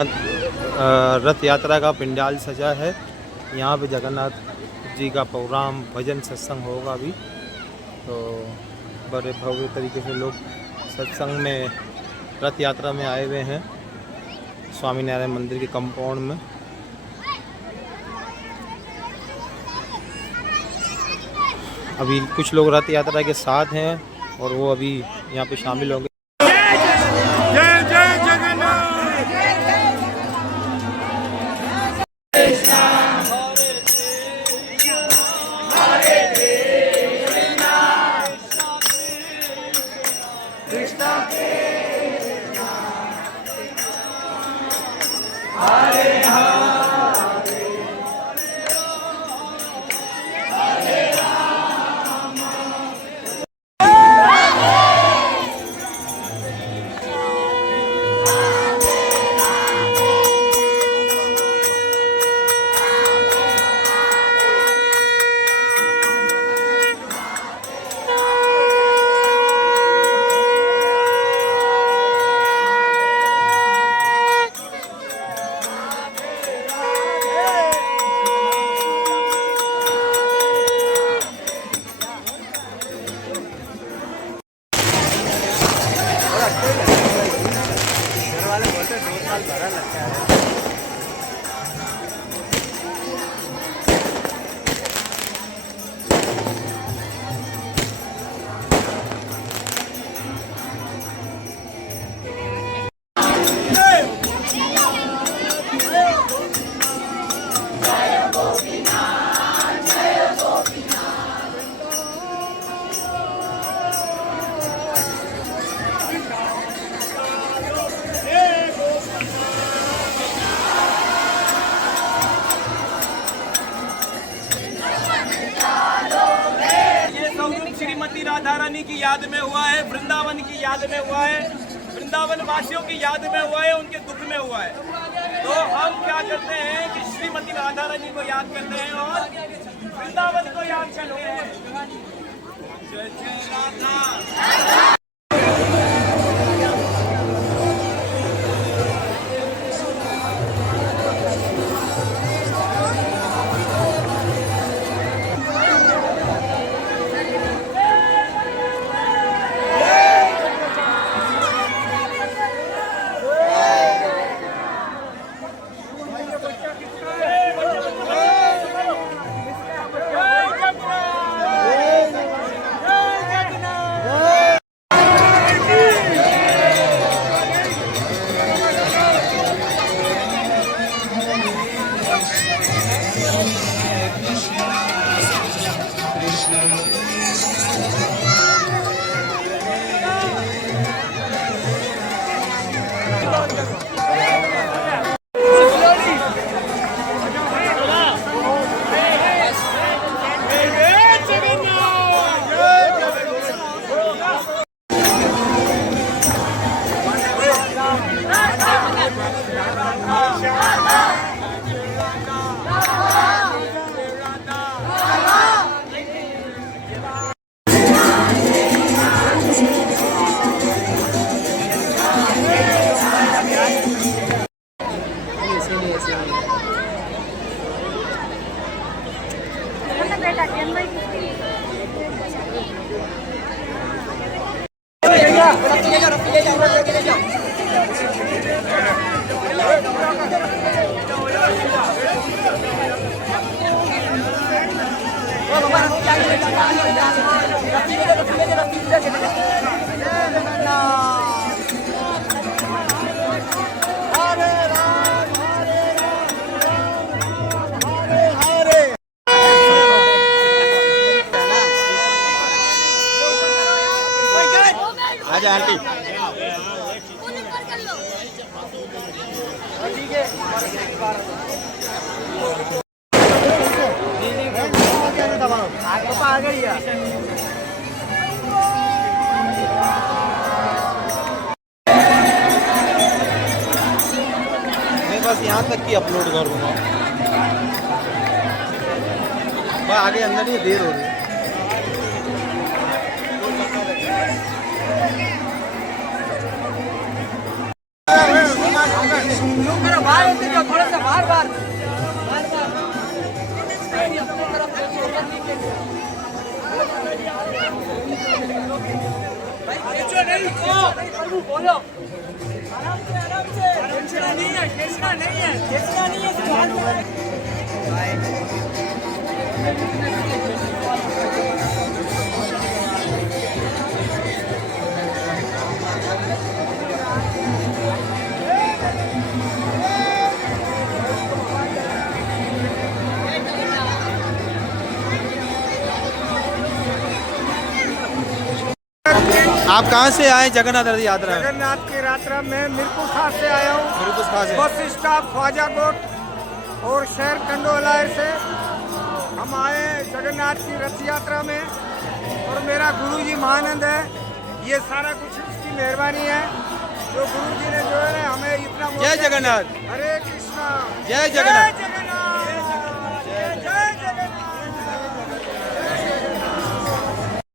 रथ यात्रा का पंडाल सजा है। यहाँ पे जगन्नाथ जी का प्रोग्राम भजन सत्संग होगा अभी। तो बड़े भव्य तरीके से लोग सत्संग में रथ यात्रा में आए हुए हैं स्वामीनारायण मंदिर के कंपाउंड में। अभी कुछ लोग रथ यात्रा के साथ हैं और वो अभी यहाँ पे शामिल होंगे। जय जय जगन्नाथ। श्रीमती राधा रानी की याद में हुआ है, वृंदावन की याद में हुआ है, वृंदावन वासियों की याद में हुआ है, उनके दुख में हुआ है। तो हम क्या करते हैं कि श्रीमती राधा रानी को याद करते हैं और वृंदावन को याद करते हैं। जय जय राधा। आजा आंटी। आ गई मैं बस यहाँ तक की अपलोड करूँगा। आगे अंदर ही देर हो रही है। आप कहाँ से आए जगन्नाथ रथ यात्रा में? जगन्नाथ की यात्रा में मिरपुर खास से आया हूँ। मिरपुर खास से। बस स्टॉप ख्वाजाकोट और शहर टंडोलायर से हम आए जगन्नाथ की रथ यात्रा में। और मेरा गुरुजी महानंद है, ये सारा कुछ उसकी मेहरबानी है। जो गुरुजी ने जो है हमें इतना जय जगन्नाथ। हरे कृष्णा जय जगन्नाथ।